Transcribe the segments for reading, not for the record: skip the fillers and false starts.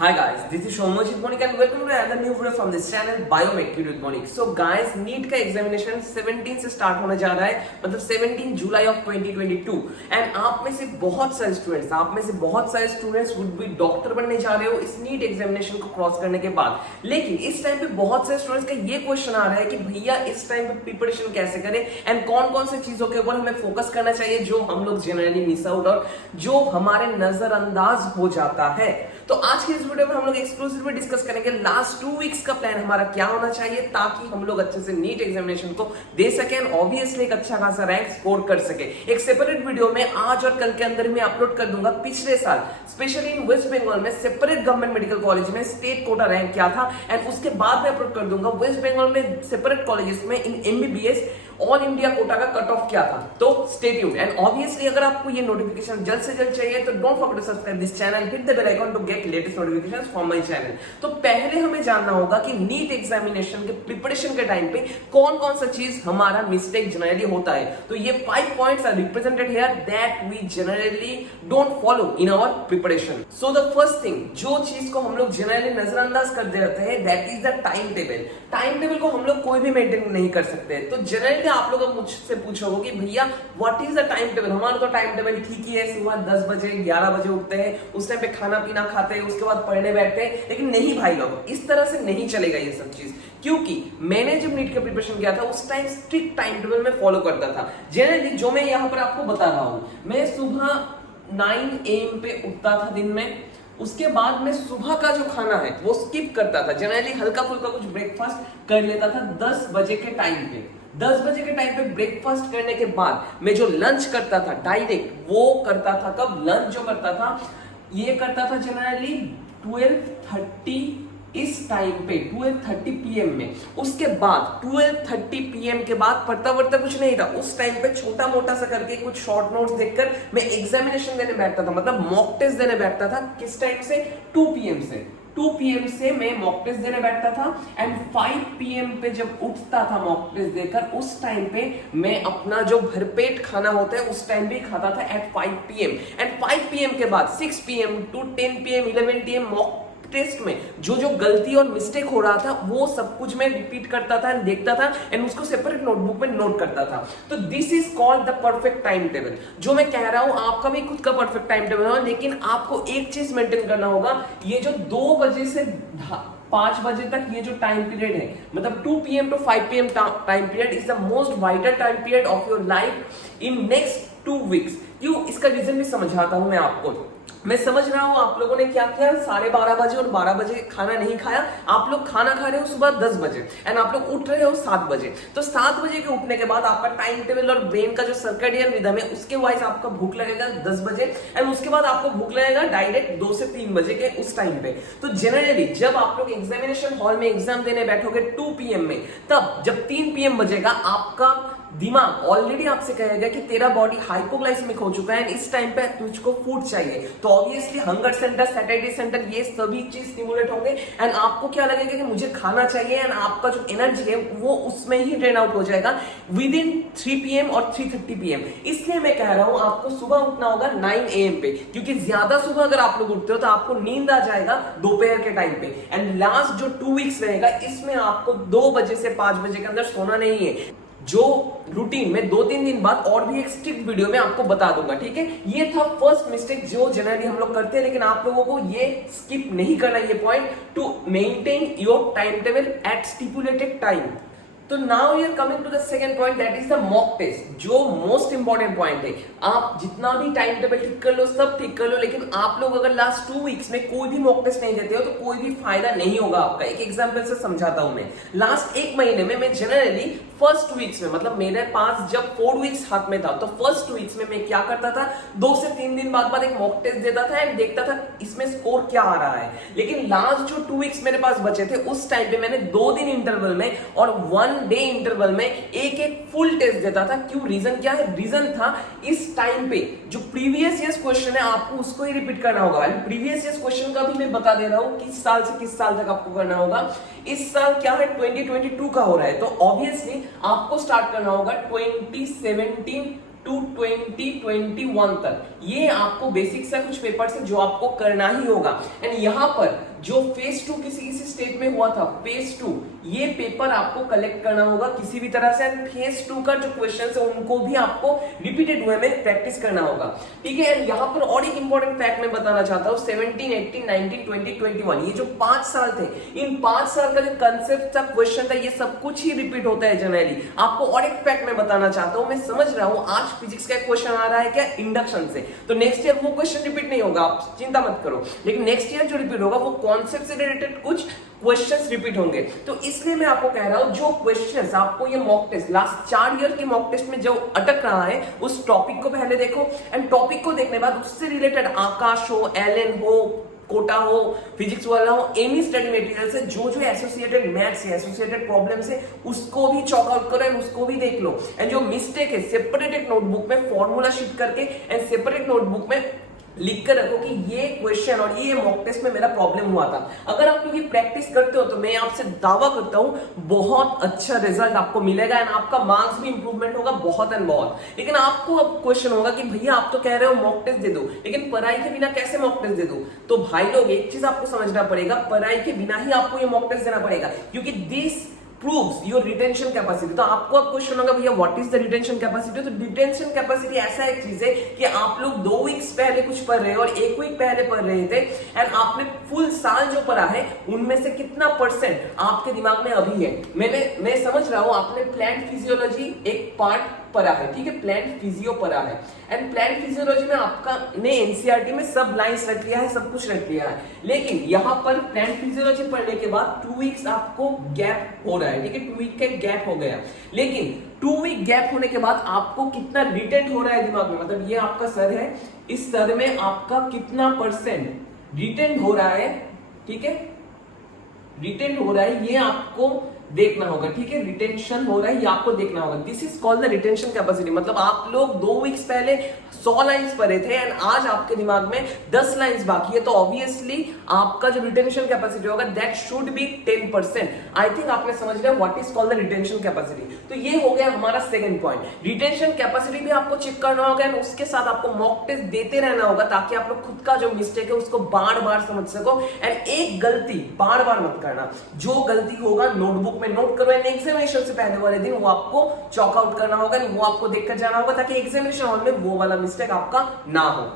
Hi guys, this is Shomojit Monik and welcome to another new video from this channel Biomed with Monik. So guys, NEET का examination 17 से start होने जा रहा है, मतलब 17 July of 2022 and आप में से बहुत सारे स्टूडेंट्स वुड बी डॉक्टर बनने जा रहे हो इस नीट एग्जामिनेशन को क्रॉस करने के बाद। लेकिन इस टाइम पे बहुत सारे स्टूडेंट्स का ये क्वेश्चन आ रहा है कि भैया इस टाइम पे प्रिपरेशन कैसे करें एंड कौन कौन से चीजों के ऊपर हमें फोकस करना चाहिए जो हम लोग जनरली मिस आउट और जो हमारे नजरअंदाज हो जाता है। तो आज की इस वीडियो में हम लोग एक्सक्लूसिवली डिस्कस करेंगे लास्ट 2 वीक्स का प्लान हमारा क्या होना चाहिए ताकि हम लोग अच्छे से नीट एग्जामिनेशन को दे सकें और ऑब्वियसली एक अच्छा खासा रैंक स्कोर कर सके। एक सेपरेट वीडियो में आज और कल के अंदर मैं अपलोड कर दूंगा पिछले साल स्पेशली इन वेस्ट बंगाल में सेपरेट गवर्नमेंट मेडिकल कॉलेज में स्टेट कोटा रैंक क्या था एंड उसके बाद में अपलोड कर दूंगा वेस्ट बंगाल में सेपरेट कॉलेजेस में इन एमबीबीएस ऑल इंडिया कोटा का कट ऑफ क्या था। तो स्टे ट्यून्ड एंड ऑब्वियसली अगर आपको ये नोटिफिकेशन जल्द से जल्द चाहिए तो don't forget to subscribe this channel, hit the bell icon to get latest notifications from my channel. तो पहले हमें जानना होगा कि नीट एग्जामिनेशन के प्रिपरेशन के टाइम पे कौन कौन सा चीज हमारा मिस्टेक जनरली होता है। तो ये 5 points are represented here that we generally don't follow in our preparation. So the first thing जो चीज को हम लोग जनरली नजरअंदाज कर देते हैं that is the time table. Time table को हम लोग कोई भी मेंटेन नहीं कर सकते। तो जनरली आप लोग मुझसे पूछोगे कि भैया what is the time table. हमारा तो टाइम टेबल ठीक ही है, सुबह 10 बजे 11 बजे उठते हैं, उस टाइम पे खाना पीना खाते हैं, उसके बाद पढ़ने बैठते हैं। लेकिन नहीं भाई लोग, इस तरह से नहीं चलेगा ये सब चीज, क्योंकि मैंने जब नीट का प्रिपरेशन किया था उस टाइम स्ट्रिक्ट टाइम टेबल में फॉलो करता था। जनरली जो मैं यहाँ पर आपको बता रहा हूँ, मैं सुबह 9 AM पे उठता था दिन में। उसके बाद मैं सुबह का जो खाना है वो स्किप करता था, जनरली हल्का फुल्का कुछ ब्रेकफास्ट कर लेता था 10 बजे के टाइम पे। 10 बजे के टाइम पे ब्रेकफास्ट करने के बाद मैं जो लंच करता था डायरेक्ट वो करता था। कब लंच जो करता था ये करता था जनरली 12:30 इस टाइम पे 12:30 PM में। उसके बाद 12:30 PM के बाद पढ़ता वढ़ता कुछ नहीं था। उस टाइम पे छोटा मोटा सा करके कुछ शॉर्ट नोट्स देखकर मैं एग्जामिनेशन देने बैठता था, मतलब मॉक टेस्ट देने बैठता था। किस टाइम से? 2 PM से। 2 PM से मैं मॉक टेस्ट देने बैठता था एंड 5 PM पे जब उठता था मॉक टेस्ट देकर, उस टाइम पे मैं अपना जो भरपेट खाना होता है उस टाइम भी खाता था एट 5 PM एंड 5 PM के बाद 6 PM to 10 PM 11 PM mock test में जो जो गलती और मिस्टेक हो रहा था वो सब कुछ मैं रिपीट करता था, देखता था एंड उसको सेपरेट नोटबुक में नोट करता था। तो this is called the perfect time table. जो मैं कह रहा हूं आपका भी खुद का परफेक्ट टाइम टेबल होगा, लेकिन आपको एक चीज मेंटेन करना होगा, ये जो 2 बजे से 5 बजे तक ये जो टाइम पीरियड है, मतलब 2 PM to 5 PM time period is the most vital time period of your life in next 2 weeks. क्यों? इसका रीजन भी समझाता हूं मैं आपको। मैं समझ रहा हूं आप लोगों ने क्या किया, 12:30 बजे और 12 बजे खाना नहीं खाया। आप लोग खाना खा रहे हो सुबह 10 बजे एंड आप लोग उठ रहे हो 7 बजे। तो 7 बजे के उठने के बाद आपका टाइम टेबल और ब्रेन का जो सर्कैडियन रिदम है उसके वाइज आपका भूख लगेगा 10 बजे एंड उसके बाद आपको भूख लगेगा डायरेक्ट 2 से 3 बजे के उस टाइम पे। तो जनरली जब आप लोग एग्जामिनेशन हॉल में एग्जाम देने बैठोगे 2 PM में, तब जब 3 PM बजेगा आपका दिमाग ऑलरेडी आपसे कहेगा कि तेरा बॉडी हाइपोग्लाइसेमिक हो चुका है एंड इस टाइम पे तुझको फूड चाहिए। तो obviously hunger centre, satisfaction centre, ये सभी चीज स्टिमुलेट होंगे एंड आपको क्या लगेगा कि मुझे खाना चाहिए एंड आपका जो एनर्जी है वो उसमें ही ड्रेन आउट हो जाएगा विद इन 3 PM और 3:30 PM। इसलिए मैं कह रहा हूं आपको सुबह उठना होगा 9 AM पे, क्योंकि ज्यादा सुबह अगर आप लोग उठते हो तो आपको नींद आ जाएगा दोपहर के टाइम पे। एंड लास्ट जो 2 वीक्स रहेगा इसमें आपको 2 बजे से 5 बजे के अंदर सोना नहीं है। जो रूटीन में 2-3 दिन बाद और भी एक स्ट्रिक्ट वीडियो में आपको बता दूंगा, ठीक है। ये था फर्स्ट मिस्टेक जो जनरली हम लोग करते हैं, लेकिन आप लोगों को ये स्किप नहीं करना ये point to maintain your time table at stipulated time. तो now we are coming to the second point that is the mock test, जो मोस्ट इंपॉर्टेंट पॉइंट है। आप जितना भी टाइम टेबल ठीक कर लो, सब ठीक कर लो, लेकिन आप लोग अगर लास्ट 2 वीक्स में कोई भी मॉक टेस्ट नहीं देते हो तो कोई भी फायदा नहीं होगा आपका। एक एग्जांपल से समझाता हूं मैं। लास्ट 1 महीने में मैं जनरली फर्स्ट वीक्स में, मतलब मेरे पास जब 4 वीक्स हाथ में था तो फर्स्ट वीक्स में मैं क्या करता था, 2 से 3 दिन बाद एक मॉक टेस्ट देता था एंड देखता था इसमें स्कोर क्या आ रहा है। लेकिन लास्ट जो 2 वीक्स मेरे पास बचे थे उस टाइम पे मैंने 2 दिन इंटरवल में और 1 डे इंटरवल में एक फुल टेस्ट देता था। क्यों? रीजन क्या है? रीजन था इस टाइम पे जो प्रीवियस ईयर्स क्वेश्चन है आपको उसको ही रिपीट करना होगा। प्रीवियस ईयर्स क्वेश्चन का भी मैं बता दे रहा हूं किस साल से किस साल तक आपको करना होगा। इस साल क्या है 2022 का हो रहा है, तो ऑब्वियसली आपको स्टार्ट करना होगा 2017 टू 2021 तक। ये आपको बेसिक सा कुछ पेपर से जो आपको करना ही होगा। एंड यहाँ पर जो फेज 2 किसी किसी स्टेट में हुआ था, फेज 2 ये पेपर आपको कलेक्ट करना होगा किसी भी तरह से, एंड फेज 2 का जो क्वेश्चंस है उनको भी आपको रिपीटेड वे में प्रैक्टिस करना होगा, ठीक है। एंड यहाँ पर और एक इंपॉर्टेंट फैक्ट मैं बताना चाहता हूँ, 17, 18, 19, 20, 21 ये जो 5 साल थे, इन 5 साल का जो कंसेप्ट था, क्वेश्चन था, ये सब कुछ ही रिपीट होता है जनरली। आपको और एक फैक्ट मैं बताना चाहता हूँ, मैं समझ रहा हूँ आज फिजिक्स का क्वेश्चन आ रहा है क्या इंडक्शन से, तो नेक्स्ट ईयर वो क्वेश्चन रिपीट नहीं होगा, आप चिंता मत करो, लेकिन नेक्स्ट ईयर जो रिपीट होगा वो कॉन्सेप्ट से रिलेटेड कुछ क्वेश्चंस रिपीट होंगे। तो इसलिए मैं आपको कह रहा हूं जो क्वेश्चंस आपको ये मॉक टेस्ट लास्ट 4 ईयर के मॉक टेस्ट में जो अटक रहा है उस टॉपिक को पहले देखो, एंड टॉपिक को देखने बाद उससे रिलेटेड आकाश हो, एलन हो, कोटा हो, फिजिक्स वाला हो, एनी स्टडी मटेरियल से जो जो एसोसिएटेड मैथ्स है, एसोसिएटेड प्रॉब्लम्स है, उसको भी चॉक आउट करो एंड उसको भी देख लो। एंड जो मिस्टेक है सेपरेट एक नोटबुक में फॉर्मूला शीट करके एंड सेपरेट नोटबुक में लिख कर रखो कि ये क्वेश्चन और ये मॉक टेस्ट में मेरा प्रॉब्लम हुआ था। अगर आप लोग ये प्रैक्टिस करते हो तो मैं आपसे दावा करता हूं बहुत अच्छा रिजल्ट आपको मिलेगा एंड आपका मार्क्स भी इंप्रूवमेंट होगा बहुत एंड बहुत। लेकिन आपको अब क्वेश्चन होगा कि भैया आप तो कह रहे हो मॉक टेस्ट दे दो, लेकिन पढ़ाई के बिना कैसे मॉक टेस्ट दे दो? तो भाई लोग एक चीज आपको समझना पड़ेगा, पढ़ाई के बिना ही आपको ये मॉक टेस्ट देना पड़ेगा, क्योंकि this proves your retention capacity। तो आपको अब क्वेश्चन होगा भैया what is the retention capacity? तो रिटेंशन कैपेसिटी ऐसा एक चीज है कि आप लोग 2 वीक्स पहले कुछ पढ़ रहे हो और 1 वीक पहले पढ़ रहे थे एंड आपने फुल साल जो पढ़ा है उनमें से कितना परसेंट आपके दिमाग में अभी है। मैं समझ रहा हूं आपने प्लांट फिजियोलॉजी एक पार्ट पढ़ा है, ठीक है, प्लांट फिजियो पढ़ा है एंड प्लांट फिजियोलॉजी में आपका ने एनसीईआरटी में सब लाइंस रख लिया है, सब कुछ रख लिया है, लेकिन यहाँ पर प्लांट फिजियोलॉजी पढ़ने के बाद 2 वीक्स आपको गैप हो रहा है, ठीक है, 2 वीक का गैप हो गया, लेकिन 2 वीक गैप होने के बाद आपको कितना रिटेंट हो रहा है दिमाग में, मतलब ये आपका सर है, इस सर में आपका कितना परसेंट रिटेंट हो रहा है, ठीक है, रिटेंट हो रहा है, ये आपको देखना होगा, ठीक है, रिटेंशन हो रहा है ये आपको देखना होगा। This is called the retention capacity. मतलब आप लोग 2 वीक्स पहले 100 लाइंस पढ़े थे एंड आज आपके दिमाग में 10 लाइंस बाकी है, तो ऑब्वियसली आपका जो रिटेंशन कैपेसिटी होगा that should be 10%। I think आपने समझ लिया what is called the retention capacity. तो ये हो गया हमारा सेकंड पॉइंट। रिटेंशन कैपेसिटी भी आपको चेक करना होगा एंड उसके साथ आपको मॉक टेस्ट देते रहना होगा ताकि आप लोग खुद का जो मिस्टेक है उसको बार बार समझ सको एंड एक गलती बार बार मत करना। जो गलती होगा नोटबुक में नोट करो एंड एग्जामिनेशन से पहले वाले दिन वो आपको चॉक आउट करना होगा, वो आपको देखकर जाना होगा ताकि एग्जामिनेशन हॉल में वो वाला मिस्टेक आपका ना हो।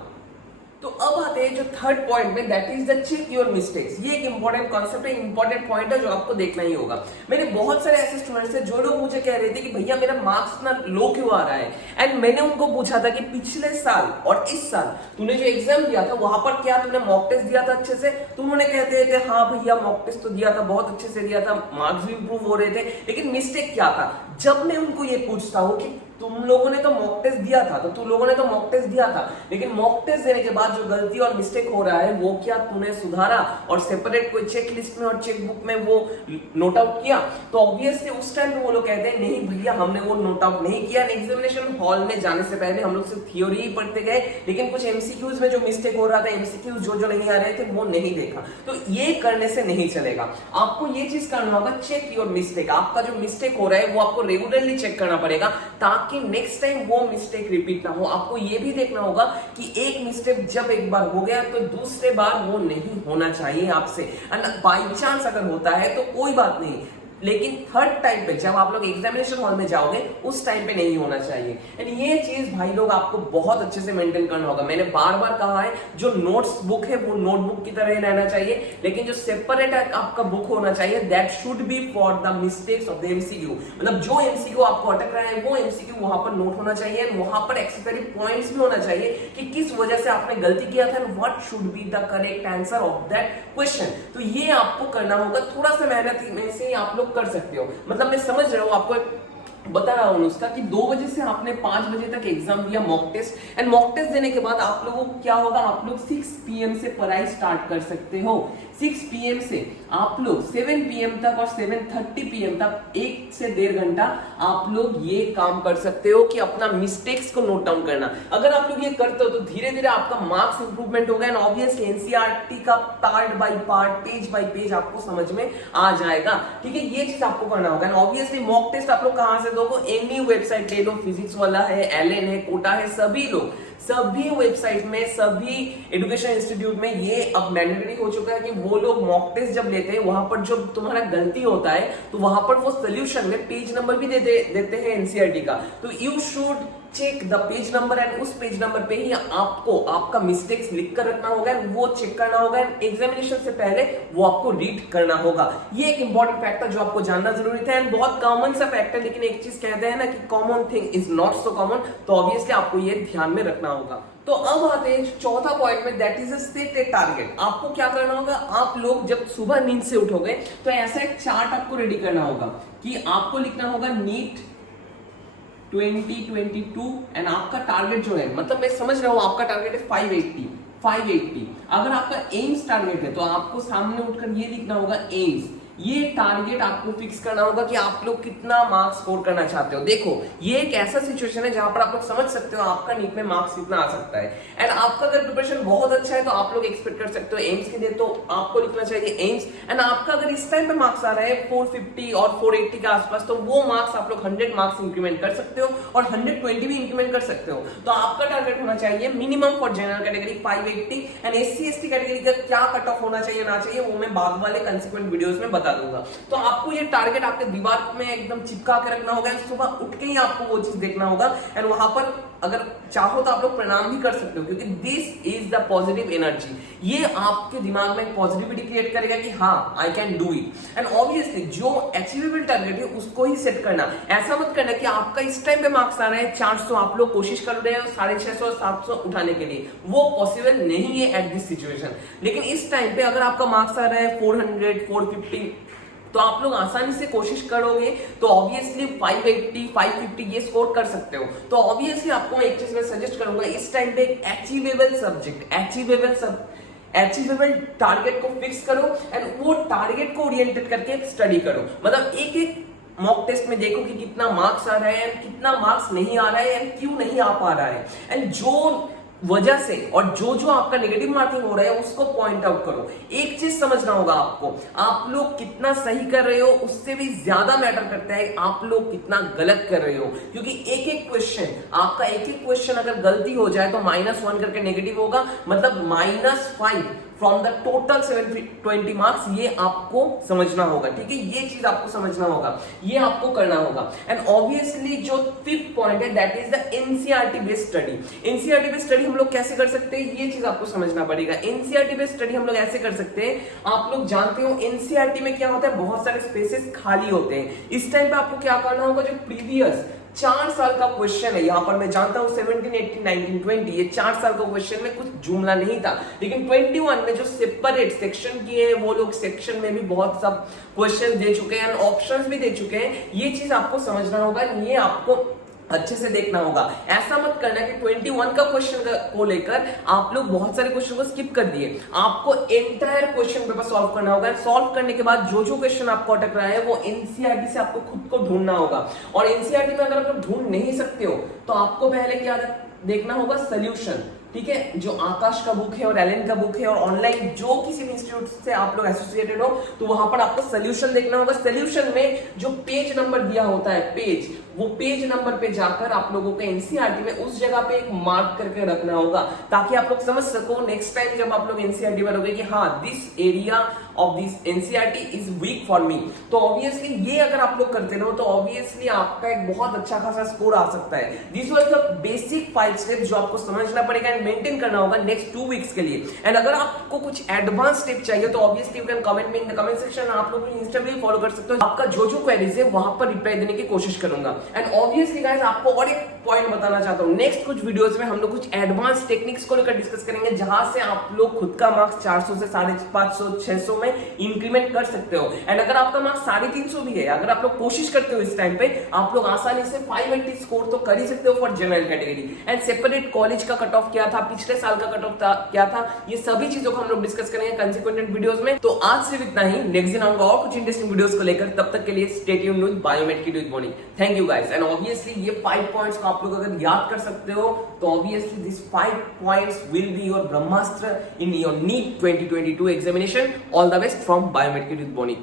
तो अब आते हैं जो थर्ड पॉइंट में, that is the check your mistakes. ये एक इंपॉर्टेंट कॉन्सेप्ट है, इंपॉर्टेंट पॉइंट है जो आपको देखना ही होगा। मेरे बहुत सारे ऐसे स्टूडेंट्स हैं जो लोग मुझे कह रहे थे कि भैया मेरा मार्क्स इतना लो क्यों आ रहा है, एंड मैंने उनको पूछा था कि पिछले साल और इस साल तूने जो एग्जाम दिया था वहां पर क्या तूने मॉक टेस्ट दिया था अच्छे से? तो उन्होंने कहते थे हाँ भैया मॉक टेस्ट तो दिया था, बहुत अच्छे से दिया था, मार्क्स भी इंप्रूव हो रहे थे, लेकिन मिस्टेक क्या था? जब मैं उनको ये पूछता हूँ कि तुम लोगों ने तो मॉक टेस्ट दिया था, तो तुम लोगों ने तो मॉक टेस्ट दिया था, लेकिन मॉक टेस्ट देने के बाद जो गलती और मिस्टेक हो रहा है वो क्या तूने सुधारा और सेपरेट कोई चेक लिस्ट में और चेक बुक में वो नोट आउट किया? तो ऑब्वियसली उस टाइम पे वो लोग कहते हैं नहीं भैया हमने वो नोट आउट नहीं किया। एग्जामिनेशन हॉल में जाने से पहले हम लोग सिर्फ थ्योरी ही पढ़ते गए, लेकिन कुछ एमसीक्यूज में जो मिस्टेक हो रहा था, एमसीक्यूज जो नहीं आ रहे थे वो नहीं देखा। तो ये करने से नहीं चलेगा, आपको ये चीज करना होगा, चेक योर मिस्टेक। आपका जो मिस्टेक हो रहा है वो आपको रेगुलरली चेक करना पड़ेगा ताकि नेक्स्ट टाइम वो मिस्टेक रिपीट ना हो। आपको ये भी देखना होगा कि एक मिस्टेक जब एक बार हो गया तो दूसरे बार वो नहीं होना चाहिए आपसे, एंड बाई चांस अगर होता है तो कोई बात नहीं, लेकिन थर्ड टाइम पे जब आप लोग एग्जामिनेशन हॉल में जाओगे उस टाइम पे नहीं होना चाहिए। एंड ये चीज भाई लोग आपको बहुत अच्छे से मेंटेन करना होगा। मैंने बार बार कहा है जो नोट्स बुक है वो नोटबुक की तरह रहना चाहिए, लेकिन जो सेपरेट आपका बुक होना चाहिए that should be for the mistakes of the MCQ. मतलब जो एमसीक्यू आपको अटक रहा है वो एमसीक्यू वहां पर नोट होना चाहिए, वहां पर एक्सेसरी पॉइंट्स भी होना चाहिए कि किस वजह से आपने गलती किया था and what should be the correct answer of that question. तो ये आपको करना होगा, थोड़ा सा मेहनत में से ही आप लोग कर सकते हो। मतलब मैं समझ रहा हूं, आपको बता रहा हूं उसका कि 2 बजे से आपने 5 बजे तक एग्जाम दिया mock test, and mock test देने के बाद आप लोगों को क्या होगा, आप लोग 6 PM से पढ़ाई स्टार्ट कर सकते हो। 6 PM से आप लोग 7 PM तक और 7:30 PM तक 1 से 1.5 घंटा आप लोग ये काम कर सकते हो कि अपना मिस्टेक्स को नोट डाउन करना। अगर आप लोग ये करते हो तो धीरे धीरे आपका मार्क्स इंप्रूवमेंट होगा एंड ऑब्वियसली एनसीईआरटी का part by part, page bye page आपको समझ में आ जाएगा, ठीक है। ये चीज आपको करना होगा एंड ऑब्वियसली मॉक टेस्ट आप लोग कहां से दोगे? एनी वेबसाइट ले लो, फिजिक्स वाला है, एलन है, कोटा है, सभी लोग सभी वेबसाइट में, सभी एजुकेशन इंस्टीट्यूट में ये अब मैंडेटरी हो चुका है कि वो लोग मॉक टेस्ट जब लेते हैं, वहां पर जो तुम्हारा गलती होता है तो वहां पर वो सोल्यूशन में पेज नंबर भी देते हैं एनसीईआरटी का। तो you should check the page number and उस पेज नंबर पे ही आपको आपका मिस्टेक्स लिख कर रखना होगा, वो चेक करना होगा, एग्जामिनेशन से पहले वो आपको रीड करना होगा। ये एक इंपॉर्टेंट फैक्ट है जो आपको जानना जरूरी था, एंड बहुत कॉमन सा फैक्ट है, लेकिन एक चीज कहते हैं ना कि common thing is not so common, तो ऑब्वियसली आपको ये ध्यान में रखना होगा। तो अब आते हैं चौथा पॉइंट में, that is a stated target. आपको क्या करना होगा, आप लोग जब सुबह नींद से उठोगे तो ऐसा एक चार्ट आपको रेडी करना होगा कि आपको लिखना होगा नीट 2022 एंड आपका टारगेट जो है, मतलब मैं समझ रहा हूं आपका टारगेट है 580। अगर आपका एम्स टारगेट है तो आपको सामने उठकर ये लिखना होगा एम्स। ये टारगेट आपको फिक्स करना होगा कि आप लोग कितना मार्क्स स्कोर करना चाहते हो। देखो ये एक ऐसा सिचुएशन है जहां पर आप लोग समझ सकते हो आपका नीट में मार्क्स कितना आ सकता है, एंड आपका अगर प्रिपरेशन बहुत अच्छा है तो आप लोग एक्सपेक्ट कर सकते हो एम्स के लिए, तो आपको लिखना चाहिए एम्स। एंड आपका अगर इस टाइम पे मार्क्स आ रहा है 450 और 480 के आसपास, तो वो मार्क्स आप लोग 100 मार्क्स इंक्रीमेंट कर सकते हो और 120 भी इंक्रीमेंट कर सकते हो। तो आपका टारगेट होना चाहिए minimum for general category 580, and SC ST category का क्या कट ऑफ होना चाहिए ना चाहिए वो मैं बाद वाले कंसिक्वेंट वीडियोस में बता दूंगा। तो आपको ये टारगेट आपके दिमाग में एकदम चिपका के रखना होगा, सुबह उठ के ही आपको वो चीज देखना होगा, एंड वहां पर अगर चाहो तो आप लोग प्रणाम भी कर सकते हो, क्योंकि this is the positive energy. ये आपके दिमाग में पॉजिटिविटी क्रिएट करेगा कि हाँ I can do it. And obviously जो अचीवेबल टारगेट है उसको ही सेट करना। ऐसा मत करना कि आपका इस टाइम पे मार्क्स आ रहे हैं 400, आप लोग कोशिश कर रहे हो 650 700 उठाने के लिए, वो पॉसिबल नहीं है एट दिस सिचुएशन। लेकिन इस टाइम पे अगर आपका मार्क्स आ रहा है 400 450, तो आप लोग आसानी से कोशिश करोगे तो ऑब्वियसली 580 550 ये स्कोर कर सकते हो। तो ऑब्वियसली आपको एक चीज मैं सजेस्ट करूंगा, इस टाइम पे एक अचीवेबल सब्जेक्ट, अचीवेबल टारगेट को फिक्स करो एंड वो टारगेट को ओरिएंटेड करके स्टडी करो। मतलब एक एक मॉक टेस्ट में देखो कि कितना मार्क्स आ रहा है एंड कितना मार्क्स नहीं आ रहा है एंड क्यों नहीं आ पा रहा है, एंड जो वजह से और जो आपका नेगेटिव मार्किंग हो रहा है उसको पॉइंट आउट करो। एक चीज समझना होगा आपको, आप लोग कितना सही कर रहे हो उससे भी ज्यादा मैटर करता है आप लोग कितना गलत कर रहे हो, क्योंकि एक एक क्वेश्चन, आपका एक एक क्वेश्चन अगर गलती हो जाए तो -1 करके नेगेटिव होगा, मतलब -5 फ्रॉम द टोटल 720 मार्क्स। ये आपको समझना होगा, ठीक है, ये चीज आपको समझना होगा, ये आपको करना होगा। एंड ऑब्वियसली जो 5th पॉइंट है that is the NCERT based study. NCERT based study हम लोग कैसे कर सकते हैं, ये चीज आपको समझना पड़ेगा। एनसीईआरटी बेस्ड स्टडी हम लोग ऐसे कर सकते हैं, आप लोग जानते हो एनसीईआरटी में क्या होता है, बहुत सारे स्पेसेस खाली होते हैं। इस टाइम पे आपको क्या करना होगा, जो प्रीवियस 4 साल का क्वेश्चन है, यहां पर मैं जानता हूं 17 18 19 20 ये 4 साल का क्वेश्चन में कुछ जुमला नहीं था, लेकिन 21 में जो सेपरेट सेक्शन किए हैं वो लोग सेक्शन में भी बहुत सब क्वेश्चन दे चुके हैं, ऑप्शंस भी दे चुके हैं। ये चीज आपको समझना होगा, ये आपको अच्छे से देखना होगा। ऐसा मत करना कि 21 का क्वेश्चन को लेकर आप लोग बहुत सारे क्वेश्चन को स्किप कर दिए। आपको एंटायर क्वेश्चन पेपर सॉल्व करना होगा। सॉल्व करने के बाद जो क्वेश्चन आपको अटक रहा है वो एनसीईआरटी से आपको खुद को ढूंढना होगा, और एनसीईआरटी में अगर आप लोग ढूंढ नहीं सकते हो तो आपको पहले क्या देखना होगा, सोल्यूशन, ठीक है, जो आकाश का बुक है और एलन का बुक है और ऑनलाइन जो किसी भी इंस्टीट्यूट से आप लोग एसोसिएटेड हो तो वहां पर आपको सोल्यूशन देखना होगा। सोल्यूशन में जो पेज नंबर दिया होता है, वो पेज नंबर पे जाकर आप लोगों को एनसीईआरटी में उस जगह पे एक मार्क करके रखना होगा, ताकि आप लोग समझ सको नेक्स्ट टाइम जब आप लोग एनसीईआरटी पढ़ोगे कि हाँ this area of this NCERT is weak for me. तो ऑब्वियसली ये अगर आप लोग करते रहो तो ऑब्वियसली आपका एक बहुत अच्छा खासा स्कोर आ सकता है। This was the basic 5 steps जो आपको समझना पड़ेगा एंड मेंटेन करना होगा नेक्स्ट 2 वीक्स के लिए। एंड अगर आपको कुछ एडवांस स्टेप चाहिए तो obviously you can comment me in the comment section. आप लोग इंस्टा पे फॉलो कर सकते हो, आपका जो क्वेरीज है वहां पर रिप्लाई देने की कोशिश करूंगा। एंड ऑब्वियसली गाइस आपको और एक पॉइंट बताना चाहता हूं, नेक्स्ट कुछ वीडियोस में हम लोग कुछ एडवांस टेक्निक्स को लेकर डिस्कस करेंगे, जहां से आप लोग खुद का मार्क्स 400 से 550 600 में इंक्रीमेंट कर सकते हो। एंड अगर आपका मार्क्स 350 भी है, अगर आप लोग कोशिश करते हो इस टाइम पे, आप लोग आसानी से 580 स्कोर तो कर ही सकते हो for general category. And separate college का कट ऑफ क्या था, पिछले साल का कट ऑफ क्या था, ये सभी चीजों को हम लोग डिस्कस करेंगे कंसिक्वेंट वीडियोस में। तो आज सिर्फ इतना ही, नेक्स्ट दिन आऊंगा और कुछ इंटरेस्टिंग वीडियोस को लेकर। तब तक के लिए stay tuned with biomed kid with Bonny. Thank you guys. And obviously ये 5 पॉइंट्स को आप लोग अगर याद कर सकते हो तो obviously this 5 points will be your ब्रह्मास्त्र in your NEET 2022 examination. All the best from biomed kid with Bonnie.